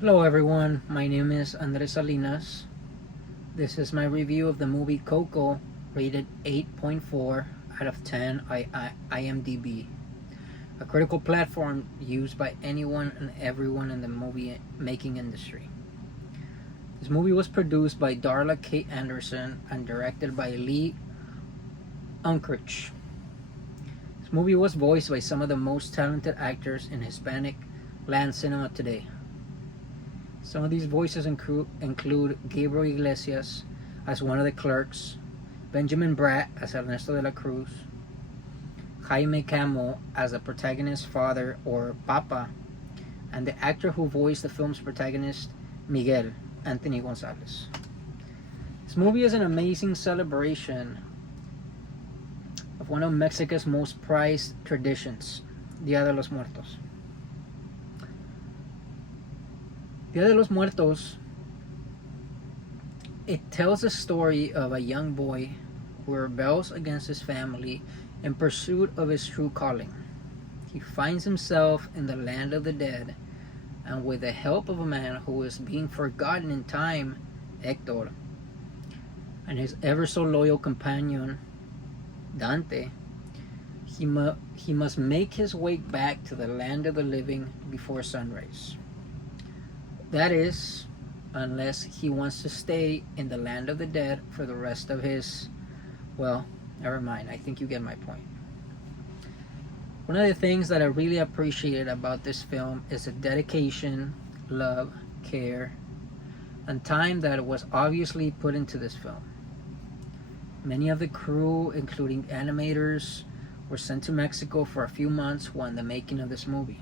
Hello everyone, my name is Andres Salinas. This is my review of the movie COCO, rated 8.4 out of 10 IMDb, a critical platform used by anyone and everyone in the movie making industry. This movie was produced by Darla K. Anderson and directed by Lee Unkrich. This movie was voiced by some of the most talented actors in Hispanic land cinema today. Some of these voices include Gabriel Iglesias as one of the clerks, Benjamin Bratt as Ernesto de la Cruz, Jaime Camo as the protagonist's father or Papa, and the actor who voiced the film's protagonist, Miguel, Anthony Gonzalez. This movie is an amazing celebration of one of Mexico's most prized traditions, Dia de los Muertos. Dia de los Muertos, it tells the story of a young boy who rebels against his family in pursuit of his true calling. He finds himself in the land of the dead, and with the help of a man who is being forgotten in time, Hector, and his ever so loyal companion, Dante, he must make his way back to the land of the living before sunrise. That is, unless he wants to stay in the land of the dead for the rest of his... Well, never mind. I think you get my point. One of the things that I really appreciated about this film is the dedication, love, care, and time that was obviously put into this film. Many of the crew, including animators, were sent to Mexico for a few months while in the making of this movie.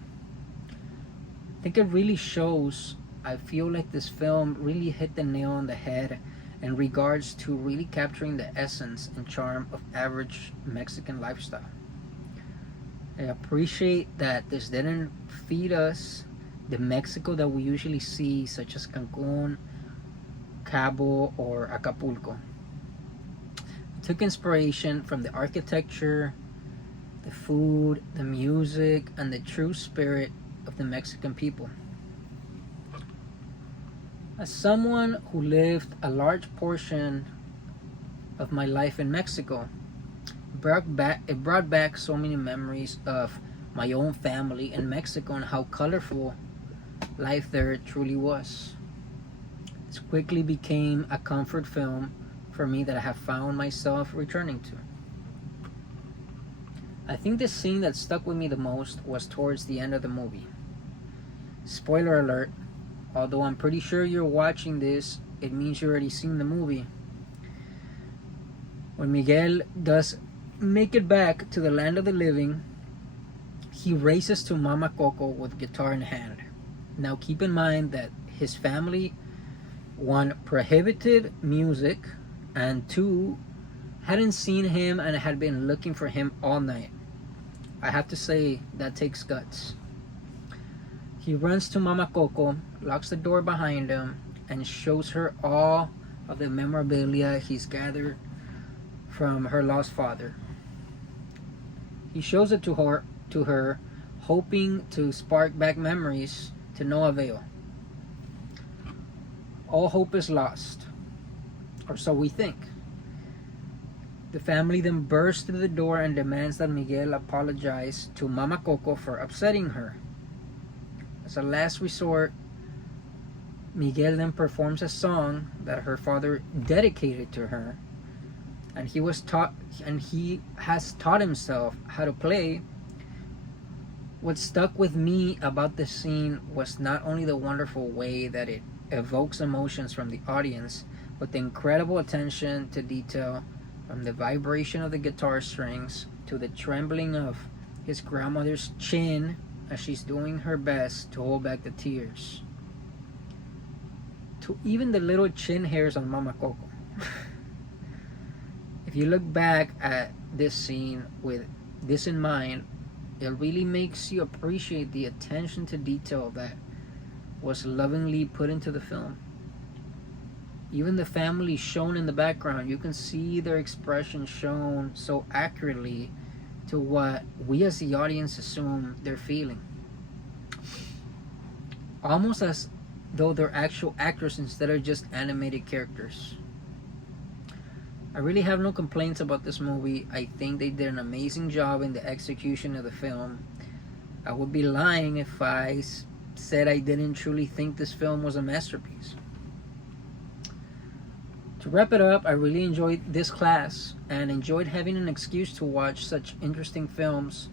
I think it really shows. I feel like this film really hit the nail on the head in regards to really capturing the essence and charm of average Mexican lifestyle. I appreciate that this didn't feed us the Mexico that we usually see, such as Cancun, Cabo, or Acapulco. It took inspiration from the architecture, the food, the music, and the true spirit of the Mexican people. As someone who lived a large portion of my life in Mexico, it brought back so many memories of my own family in Mexico and how colorful life there truly was. It quickly became a comfort film for me that I have found myself returning to. I think the scene that stuck with me the most was towards the end of the movie. Spoiler alert, although I'm pretty sure you're watching this, it means you already seen the movie. When Miguel does make it back to the land of the living, he races to Mama Coco with guitar in hand. Now keep in mind that his family, one, prohibited music, and two, hadn't seen him and had been looking for him all night. I have to say, that takes guts. He runs to Mama Coco, locks the door behind him, and shows her all of the memorabilia he's gathered from her lost father. He shows it to her, hoping to spark back memories, to no avail. All hope is lost, or so we think. The family then bursts through the door and demands that Miguel apologize to Mama Coco for upsetting her. As a last resort, Miguel then performs a song that her father dedicated to her, and he has taught himself how to play. What stuck with me about this scene was not only the wonderful way that it evokes emotions from the audience, but the incredible attention to detail, from the vibration of the guitar strings to the trembling of his grandmother's chin as she's doing her best to hold back the tears, to even the little chin hairs on Mama Coco. If you look back at this scene with this in mind, it really makes you appreciate the attention to detail that was lovingly put into the film. Even the family shown in the background, you can see their expression shown so accurately to what we as the audience assume they're feeling. Almost as though they're actual actors instead of just animated characters. I really have no complaints about this movie. I think they did an amazing job in the execution of the film. I would be lying if I said I didn't truly think this film was a masterpiece. To wrap it up, I really enjoyed this class and enjoyed having an excuse to watch such interesting films,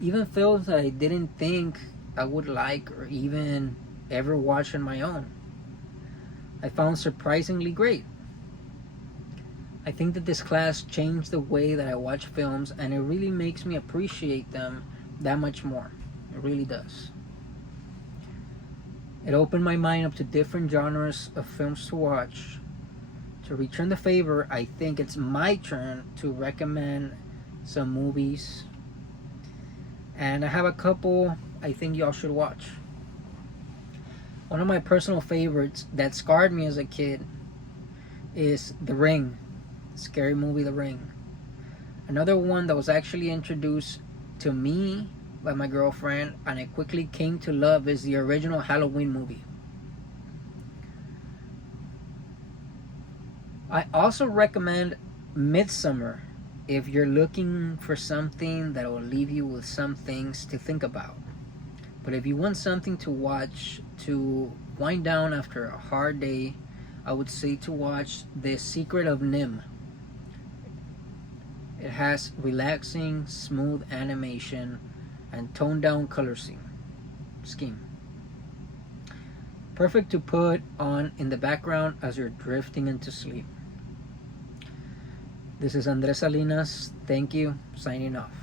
even films that I didn't think I would like or even ever watch on my own. I found surprisingly great. I think that this class changed the way that I watch films, and it really makes me appreciate them that much more. It really does. It opened my mind up to different genres of films to watch. To return the favor, I think it's my turn to recommend some movies. And I have a couple I think y'all should watch. One of my personal favorites that scarred me as a kid is The Ring. Scary movie The Ring. Another one that was actually introduced to me by my girlfriend and I quickly came to love is the original Halloween movie. I also recommend Midsummer if you're looking for something that will leave you with some things to think about. But if you want something to watch to wind down after a hard day, I would say to watch The Secret of Nim. It has relaxing, smooth animation and toned down color scheme. Perfect to put on in the background as you're drifting into sleep. This is Andres Salinas. Thank you. Signing off.